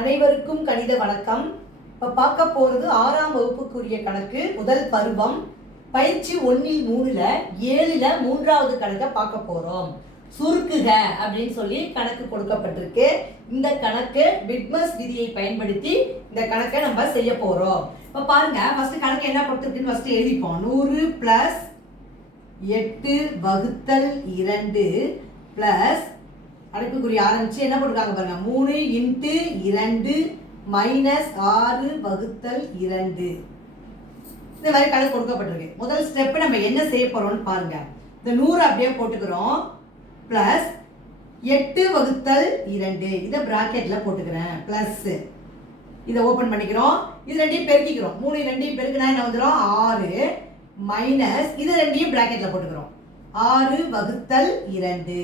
அனைவருக்கும் கணித வணக்கம். இப்போ பார்க்க போகிறது 6ஆம் வகுப்புக்குரிய கணக்கு, முதல் பருவம், பயிற்சி 1இல் 3ல் 7ல் 3வது கணக்கை பார்க்க போகிறோம். சுருக்குக அப்படின்னு சொல்லி கணக்கு கொடுக்கப்பட்டிருக்கு. இந்த கணக்கு விட்மஸ் விதியை பயன்படுத்தி இந்த கணக்கை நம்ம செய்ய போகிறோம். இப்போ பாருங்க, ஃபர்ஸ்ட் கணக்கு என்ன கொடுத்துருக்குன்னு ஃபர்ஸ்ட் எழுதிப்போம். 100 + 8 ÷ 2 + அடைப்புக்குறி ஆரம்பிச்சு என்ன போட்டுருக்காங்க பாருங்க, 3 × 2 - 6 ÷ 2. இந்த மாதிரி கணக்கு கொடுக்கப்பட்டிருக்கு. முதல் ஸ்டெப் நம்ம என்ன செய்ய போறோம்னு பாருங்க. இந்த 100 அப்படியே போட்டுக்கிறோம், பிளஸ் 8 ÷ 2 இதை பிராக்கெட்ல போட்டுக்கிறேன், பிளஸ் இதை ஓபன் பண்ணிக்கிறோம். இது ரெண்டையும் பெருக்கிக்கிறோம். 3 2 பெருக்கினா என்ன வந்துடும், 6 மைனஸ் இது ரெண்டையும் பிராக்கெட்ல போட்டுக்கிறோம், 6 ÷ 2.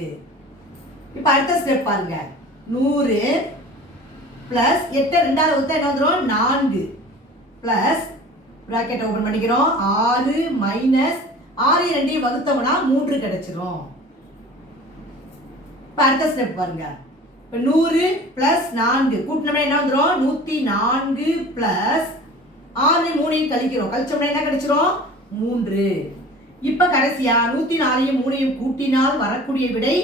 இப்போ அடுத்த ஸ்டெப் பாருங்க, 100 பிளஸ் 8 ரெண்டாவது வகுத்தா என்ன வந்துடும், 4 பிளஸ் பிராக்கெட் ஓபன் பண்ணிக்கிறோம், 6 மைனஸ் 6 2 வகுத்தோம்னா 3 கிடைச்சிரும். இப்போ அடுத்த ஸ்டெப் பாருங்க, இப்போ 100 பிளஸ் 4 கூட்டினோம்னா என்ன வந்துடும், 104 பிளஸ் 6 3 கழிக்கிறோம், கழிச்சோம்னா என்ன கிடைச்சிரும், 3. இப்போ கடைசியா 104 3 கூட்டினால் வரக்கூடிய விடை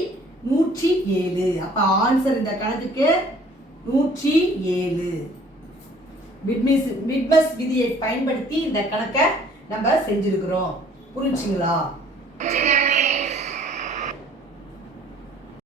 107. அப்ப ஆன்சர் இந்த கணக்குக்கு 107. விட்மஸ் விதியை பயன்படுத்தி இந்த கணக்கை நம்ம செஞ்சிருக்கிறோம். புரிஞ்சுங்களா?